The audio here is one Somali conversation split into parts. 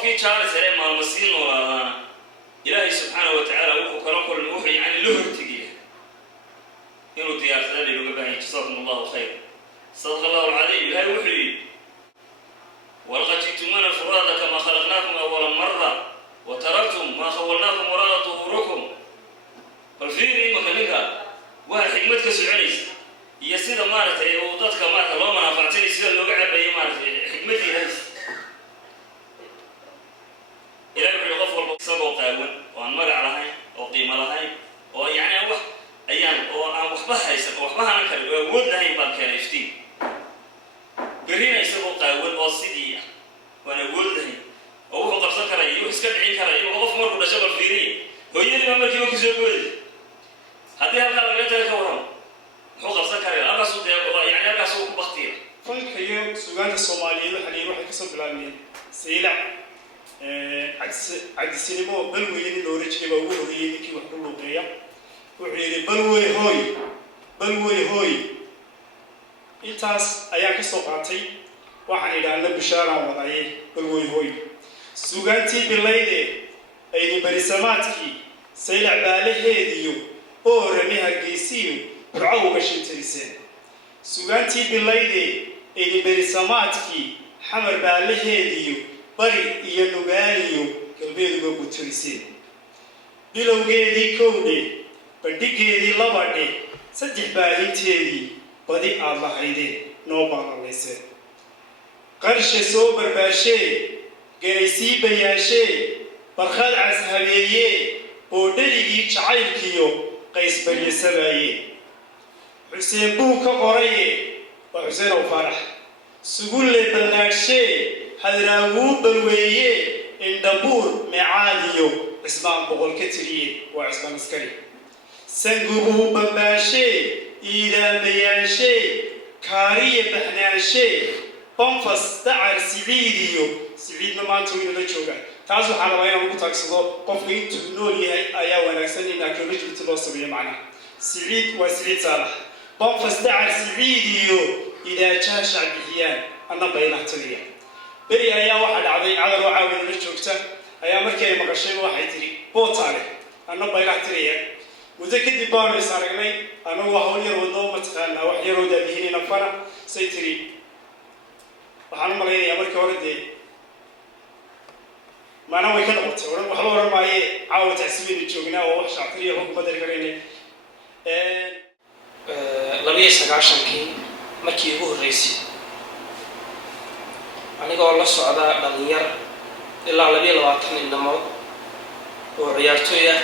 قفكي شارس هري مع المسين ولا إلهي سبحانه وتعالى وكلام كل الوحي يعني له ارتقيه إنه ديار ثاني لو قبل جزاكم الله خير صدق الله العظيم إلهي وحي ولقد جئتمونا فرادا كما خلقناكم أول مرة وتركتم ما خولناكم وراء ظهوركم فالفيري مخليكا واحد حكمتك سعونيس هي سيدة مارتي وضدك مارتي الله ما نفعتني سيدة لو قاعد بأي مارتي حكمتي هذه إلهي وحي غفر سبوا قاون وأن مرع لهاي وقيمة لهاي ويعني أوح أيام وحبها يسبب وحبها نكر وود لهاي بالكان يفتي برينا يسبوا قاون وصيدية وأنا وود لهاي وهو قبضة كراي ويسكت عين كراي وقف مرة ولا شباب فيري هو يدري ما ملكي وكسبوه هذه الحلقة جت كورم هو قبضة كراي أنا صوت يعني أنا صوت بختير فالكيوم سجان الصوماليين حاليا واحد كسب بالعالمين سيلع عكس السينما بلوي اللي لوريج كي بقوله هي اللي كي بقوله قرية وعيري بلوي هوي إنتاس أيام كسوقاتي واحد إلى أن بشارة وضعيه بلوي هوي سجانتي بالليل أيدي برسماتكي سيلع باله هديو أو رميها الجيسيو برعو بشين تريسين سجانتي بالليل أيدي برسماتكي حمر باله هديو bari iyo nugaaliyo galbeeduga gutriseen bilowgeedii kowde badhigeedii labadhe saddex baahinteedii badi aad lahaydeen noo baaqalayseen qarshe soo barbaashee garaysii bayaashee barkhaad cas habeeyee boodhaligii jacaylkiyo qaysbaryasabaayee xuseen buu ka qoraye waa xuseen ow faarax sugulle ballaadhshee هذراوو بلويه الدبور معاليو عثمان بقول كتريه وعثمان عسكري سنجوبو بباشي إذا بياشي كاريه بحناشي بنفس دعر سعيديو سعيد ما توي ولا جوجا تازو حلوين أبو تاكسلو قفقي تبنولي أيا ونكسني ناكلوج بتلوصبيه معنا سعيد وسعيد صالح بنفس دعر سعيديو إذا جاء شعبيان أنا بينه تريه بري أيام واحد عذر وعاون الرجوكته أيام مركي مقشين واحد تري بوطالي أنا بيرح تريه وذا كدي بانو يسارقني أنا وهون يرودو متخاننا وح يرود بهني نفرة سيتري وحنا مريني يا مركي وردي ما أنا ويكنا قلت وحلو رما يه عاود تعسبين الجوجنا ووحش عطريه هم بدر كريني لبيه سقاشن كي مركي هو الرئيسي anigoo la socda dhalinyar ilaa 22 inamood oo ciyaartooy ah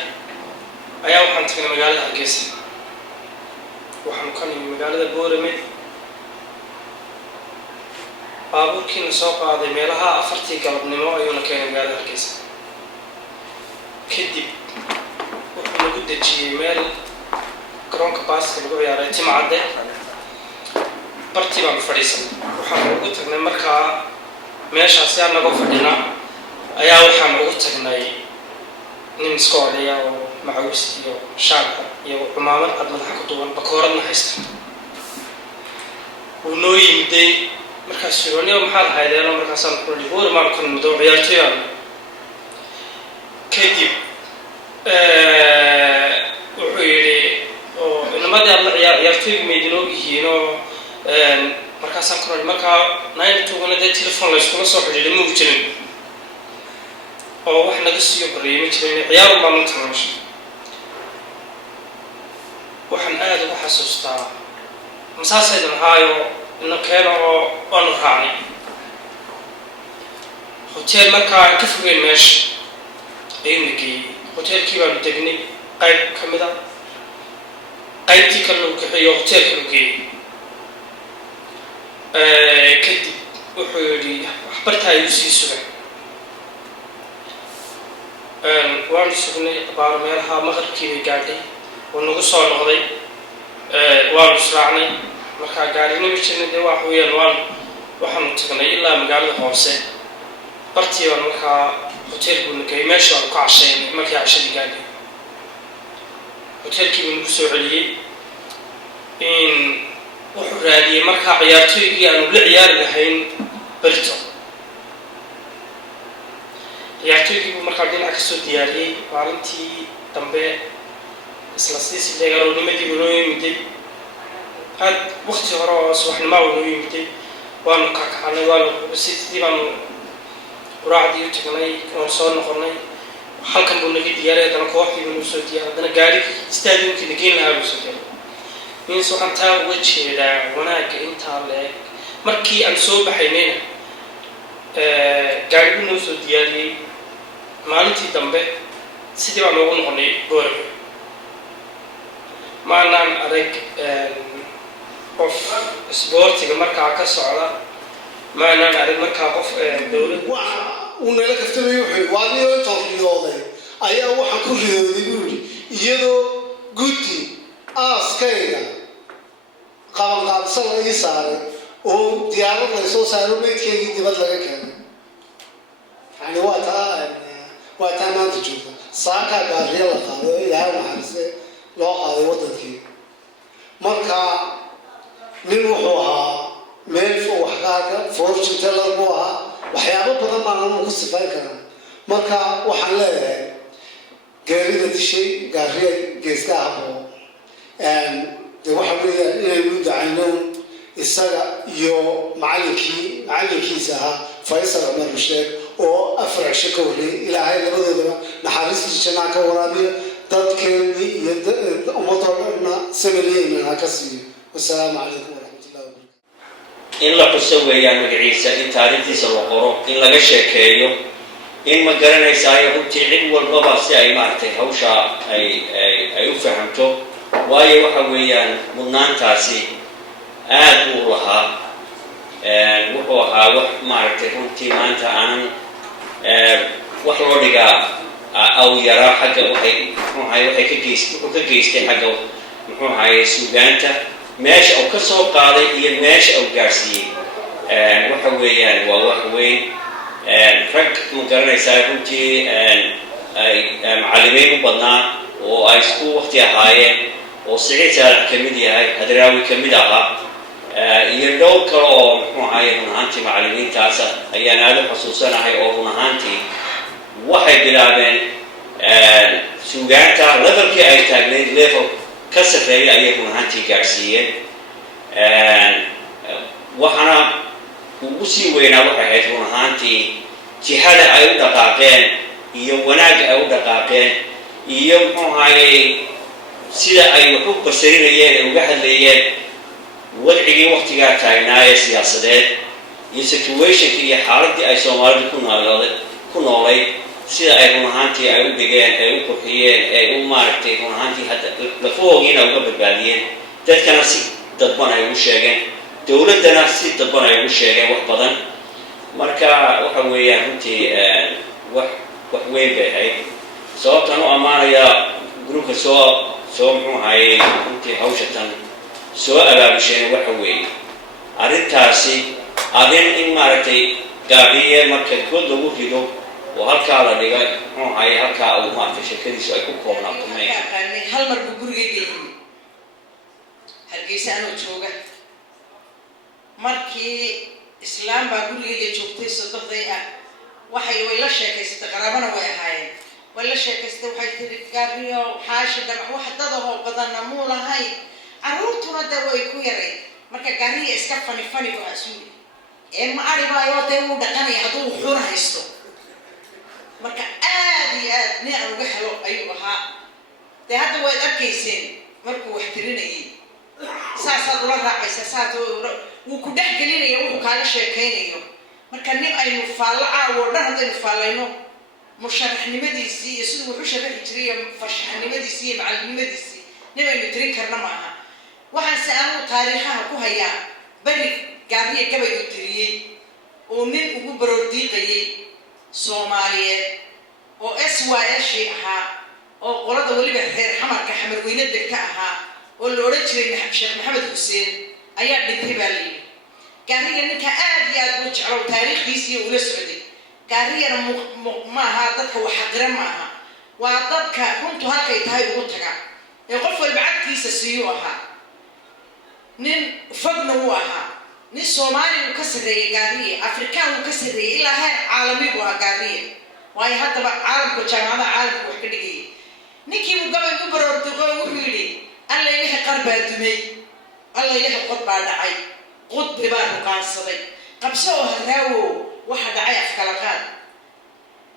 ayaa waxaan tagnay magaalada Hargeysa waxaan ka nimid magaalada Boorame baabuurkiina soo qaaday meelaha 4 galabnimo ayuuna keenay magaalada Hargeysa kadib wuxuu nagu dejiyay meel garoonka baaska lagu ciyaaray Timcadde bartii baan fadhiisanay waxaan ugu tagnay markaa meeshaas aan naga fadhina ayaa waxaan ugu tagnay nin iskooliya oo macawis iyo shaab iyo cumaamad cad madaxa ku duwan bakooradna haysta uu noo yimiday markaas firooniyo maxaa haydeeno markaasaan ku leeyahay boor maan ku nimid oo ciyaartooy kadib wuxuu yiri oo inamada la ciyaartooy meedino yihiin oo markaasaan ku leeyahay markaa nayntuugana dee telefoon la iskula soo xidhiidhay ma jirin oo wax naga siiyo barreeyay ma jirin ciyaar baan u tagnay waxaan aad uga xasuustaa masaasaydan haayo inna keeno oo aan raacnay hotel markaa ka fogeyn meesha ayuu geeyay hotelkii baan degnay qayb ka mid ah qaybtii kale uu kaxeeyo hotelka uu geeyay kadib wuxuu yidhi waxbartaa igu sii sugay waan sugnay baaro meelaha maqribkii bay gaadhay oo nagu soo noqday waanu israacnay markaa gaadhinima jirnay dee wax weeyaan waxaanu tagnay ilaa magaalada hoose bartii baan markaa hotelkuu nagay meesha aan ku cashaynay markii cashadii gaadhay hotelkii buu nagu soo celiyey wuxuu raadiyey markaa ciyaartooygii aanu la ciyaari lahayn بريتو kasoo diyaariyey maalintii dambe isla siisi dheegaroonimadii buu noo yimiday aad waqti hore oo subaxnimaa uu noo yimiday waanu kakacanay waanu sidii baanu quraacdii u tagnay oon soo noqonay halkan buu naga diyaariyay haddana kooxdii buu noo soo diyaariyay haddana gaari istaadiumkii nageyn lahaa buu soo diyaariyay means waxaan taa uga jeedaa wanaagga intaa leeg markii aan soo baxaynayna gaari buu noo soo diyaariyey maalintii dambe sidii baan noogu noqonay boorame maanaan arag qof isboortiga markaa ka socda maanaan arag markaa qof dowlad uu nala kaftamay wuxuu waadniyo intaan ridooday ayaa waxaan ku ridooday buu yidhi iyadoo guddi aaskayga qabanqaabsan la ii saaray oo diyaarad laysoo saaro meydkaygii dibad laga keenay yani waa taa maanta joogta saakaa gaariya la qaaday oo ilaahay naxariiste loo qaaday waddankii marka nin wuxuu ahaa meel wax ka arka fortune teller buu ahaa waxyaabo badan baan anu ku sifayn karaa marka waxaan leeyahay gaarida dishay gaariya geeska ahboo de waxa weeyaan inaynu dacayno isaga iyo macalinkiisa ahaa faysal cumar rusheeg oo 4 cisho ka horreeyay ilaahay labadoodaba naxariistii jannaa ka waraabiyo dadkeennii iyo ummadoo dhanna samaliyeynana ha ka siiyo wasalaamu calaykum waraxmatullahi wabarakatu in la xuso weeyaan magaciisa in taariikhdiisa la qoro in laga sheekeeyo in ma garanaysaayo runtii cid walbaba si ay maaragtay hawsha ay u fahamto waayo waxa weeyaan mudnaantaasi aad buu lahaa wuxuu ahaa wax maaragtay runtii maanta aanan wax loo dhigaa aw yaraa xagga waxay ka geystay xagga muxuu ahaye suugaanta meesha uu ka soo qaaday iyo meesha uu gaarsiiyey waxa weeyaan waa wax weyn rag ma garanaysaa runtii ay macallimiin u badnaa oo ay isku waqti ahaayeen oo Siciid Saalax ka mid yahay Hadraawi ka mid ahaa iyo dhowr kale oo muxuu ahaye run ahaantii macallimiintaas ayaan aad u xasuusanahay oo run ahaantii waxay bilaabeen suugaanta levelkii ay taagneyd level ka sarreeya ayay run ahaantii gaarsiiyeen waxaana ugu sii weynaa waxay ahayd run ahaantii jihada ay u dhaqaaqeen iyo wanaagga ay u dhaqaaqeen iyo muxuu ahaye sida ay wax u basarinayeen ay uga hadlayeen wadcigii waqtigaa taagnaa ee siyaasadeed iyo situationkii iyo xaaladii ay Soomaalidu ku noolayd sida ay run ahaantii ay u dhigeen ay u qurxiyeen ay u maaragtay run ahaantii hadda lafahoogiina uga badbaadiyeen dadkana si dadban ay ugu sheegeen dowladdana si dadban ay ugu sheegeen wax badan marka waxa weeyaan runtii wax weyn bay ahayd sababtan u ammaanaya gruubka soo muxuu ahaye runtii hawshatan soo abaabisheen waxa weeye arrintaasi arrin in maaragtay gaabiye marka god lagu rido oo halkaa la dhigay muxuu ahaye halkaa uu maaragtay sheekadiisu ay ku koobnaato hal mar buu gurigayga yimi Hargeysa anoo jooga markii islaam baa gurigayga joogtay sodohday ah way la sheekaysatay qaraabana way ahaayeen way la sheekaysatay waxay tiri gaariyo xaashi dhamac wax dadahoo badanna muu lahayn carruurtuna de way ku yaray marka gaariya iska fani buu asuuli ma aribaayo dee wuu dhaqanaya hadduu xuna haysto marka aad iyo aad nin aan uga helo ayuu ahaa dee hadda waad arkayseen markuu wax tirinayay saasaad ula raacaysa saas wuu ku dhex gelinaya wuxuu kaaga sheekaynayo marka nin aynu faallo caawo dhan haddaynu faallayno musharaxnimadiisii iyo siduu wuxu sharaxi jiray iyo farshaxnimadiisii iyo macallimnimadiisii nin aynu tirin karna maaha waxaanse anugu taariikhaha ku hayaa beri gaariya gabay uu tiriyey oo nin ugu baroordiiqayay Soomaaliyeed oo SYL ahaa oo qolada waliba reer xamarka xamarweyne degta ahaa oo la oran jiray Sheekh Maxamed Xuseen ayaa dhintay baa leeyahay gaariga ninka aad iyo aad u jecel taariikhdiisii ula socday gaariyana ma aha dadka wax aqran ma aha waa dadka runtu halkay tahay ugu taga ee qof walba cadkiisa siiyo ahaa nin fogna uu ahaa nin Soomaali uu ka sareeyay gaariye Afrikaan uu ka sareeyay ilaa heer caalami uu ahaa gaariye waayo haddaba caalamka jaamacadaha caalamka wax ka dhigayay ninkii uu gabay u baroordiqo wuxuu yidhi alla ilaha qar baa dumay alla ilaha qod baa dhacay qudbi baa ruqaansaday qabso oo haraawo waxa dhacay afkala qaad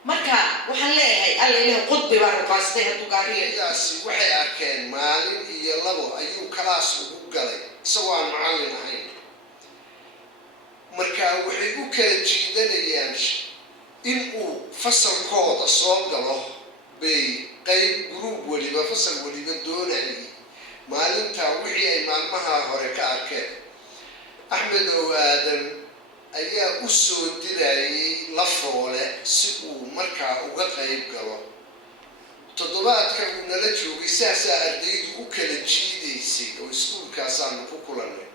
marka waxaan leeyahay alla ilaha qudbi baa ruqaansaday hadduu gaariyaasi waxay arkeen maalin iyo labo ayuu kalaas ugu galay isagoo aan macallin ahayn marka waxay u kala jiidanayaan in uu fasalkooda soo galo bay qayb group waliba fasal waliba doonayay maalintaa wixii ay maalmaha hore ka arkeen axmed oo aadan ayaa u soo dirayay Lafoole si uu markaa uga qayb galo toddobaadka uu nala joogay saasaa ardaydu u kala jiidaysay oo iskuulkaasaanu ku kulannay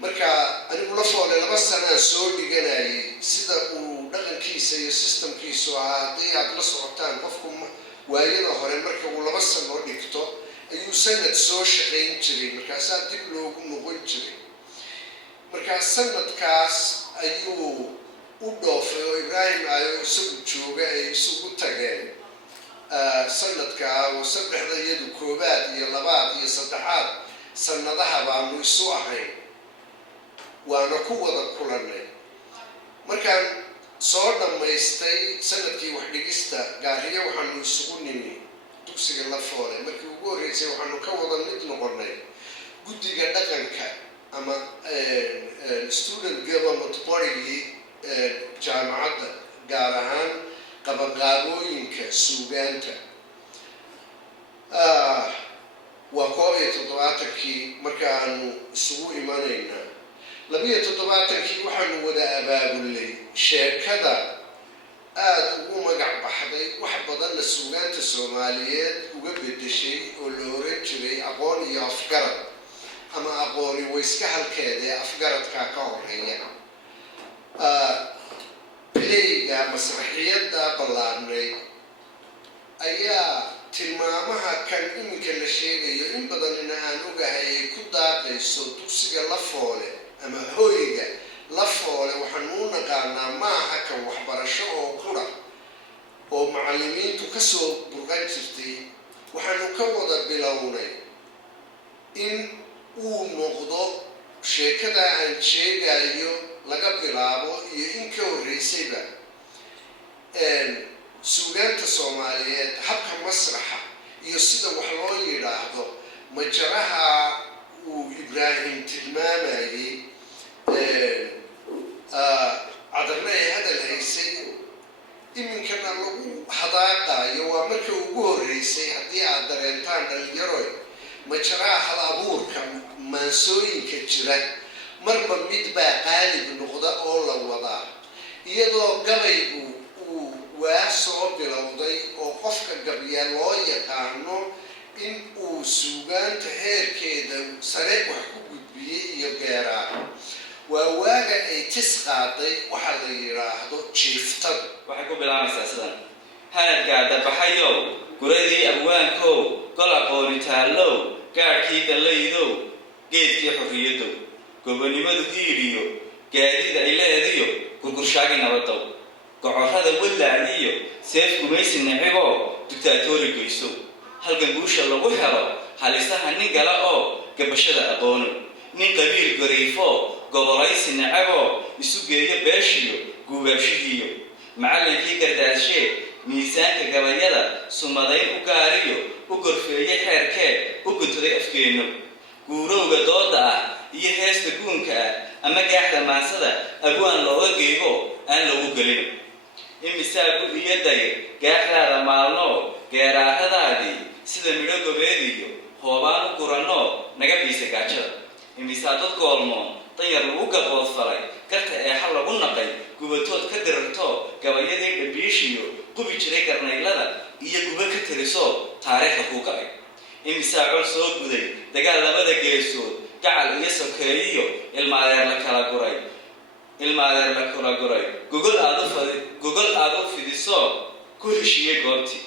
marka anigu Lafoole 2 sano soo dhiganayay sida uu dhaqankiisa iyo systemkiisu ahaa haddii aad la socotaan qofku waayada hore marka uu 2 sano dhigto ayuu sanad soo shaqayn jiray markaasaa dib loogu noqon jiray markaa sanadkaas ayuu u dhoofay oo Ibraahim ayo isagu jooga ay isugu tageen sanadkaa oo 3 koobaad iyo 2 iyo 3 sanadaha baanu isu ahayn waana ku wada kulannay markaan soo dhammaystay sanadkii wax dhigista gaariye waxaanu isugu nimi dugsiga Lafoole markii ugu horreysay waxaanu ka wada mid noqonnay guddiga dhaqanka ama student government body jaamacadda gaar ahaan qabanqaabooyinka suugaanta waa 71kii markaanu isugu imanaynaa 72kii waxaanu wada abaabulnay sheekada aad ugu magac baxday wax badanna suugaanta Soomaaliyeed uga bedeshay oo la oran jiray aqoon iyo afgarad ama aqooni wayska halkeeda afgaradka ka horeeya playga masraxiyada ballaarnay ayaa tilmaamaha kan iminka la sheegayo in badanina aan ogahay ku daaqayso dugsiga Lafoole ama hooyga Lafoole waxaan u naqaanaa maaha kan waxbarasho oo qura oo macallimiintu ka soo burqan jirtay waxaanu ka wada bilownay in uu noqdo sheekada aan sheegayo laga bilaabo iyo in ka horreysayba suugaanta Soomaaliyeed habka masraxa iyo sida wax loo yiraahdo majaraha uu Ibraahim tilmaamayay cadarna ay hadal haysay iminkana lagu hadaaqayo waa markii ugu horreysay haddii aad dareentaan dhalinyaro majaraha hal abuurka maansooyinka jira marba mid baa qaalib noqda oo la wadaa iyadoo gabaygu uu waa soo bilowday oo qofka gabya loo yaqaano in uu suugaanta heerkeeda sare wax ku gudbiyey iyo geeraa waa waaga ay tis qaaday waxa la yiraahdo jiiftada waxay ku bilaabaysaa sidan hanadgaada baxayow guradii abwaankow gol aqooni taallow gaadhkii dallaydow geedkii xorriyadow gobonimadu hiiriyo gaadida ay leediyo gurgurshaagi nabadow gocorrada wadlaadiyo seef gumaysi naciboo dictaatori goysow halgan guusha lagu helo halisaha nin gala oo gabashada aqoono nin qabiil gariifo gobolaysi nacaboo isu geeyo beeshiyo guubaabshihiiyo macallinkii gardaashee miisaanka gabayada sumadayn u gaariyo u gorfeeyey xeerkee u guntaday afkeenno guurowga dooda ah iyo heesta guunka ah ama gaaxda maansada abwaan looga geego aan lagu gelin imisaagu iyo day gaaxdaada maalnoo geeraaradaadii sida midho gobeediyo hoobaan u guranoo naga biisa gaajada imisaa dad goolmoon danyar lagu gaboodfalay garta ee xal lagu naqay gubatood ka dirartoo gabayadii dhabiishiyo qubi jiray garnaylada iyo guba ka tirisoo taariikhda ku galay imisaa col soo guday dagaal labada geesood gacal iyo sokeeyiyo ilmaadeer la kala guray gogol aad u fidisoo ku heshiiyey goobtii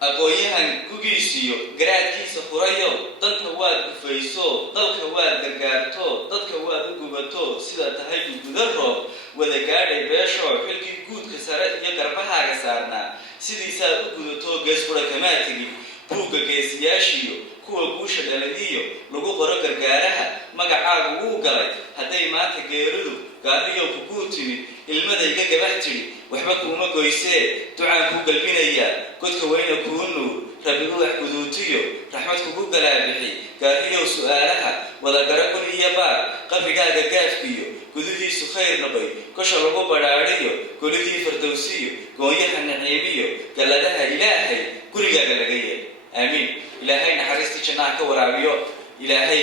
aqoon-yahan gugiisiyo garaadkiisa furayo danta waad gufayso dalka waad gargaarto dadka waad u gubato sida tahay guda roob wada gaadhay beesho xilkii guudka sare iyo garbahaaga saarnaa sidiisaad u gudato geesfura kamaa tegin buugga geesiyaashiyo kuwa guusha dhaladiyo lagu qoro gargaaraha magacaagu wuu galay hadday maanta geeridu gaariyow kuguu timid ilmadayga gabax tiri waxba kuuma goysee ducaan kuu galbinayaa godka weyna kuu nuur rabbi uwax guduutiyo raxmad kugu galaabixi gaariyow su'aalaha wadagara gun iyo baar qabrigaaga gaafkiyo guduhiisu khayr nabay kosha lagu badhaadhiyo golidii fardowsiyo goonyaha naciimiyo galladaha ilaahay gurigaaga laga yeel aamiin ilaahay naxariistii jannaha ka waraabiyo ilaahay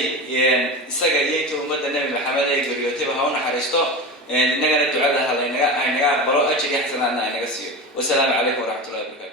isaga iyo inta ummadda nebi maxamed ay geeriyootayba ha u naxariisto innagana ducada haynaga aqbalo ajir iyo xasanaadna aynaga siiyo wasalaamu calaykum waraxmatullahi wabarakatu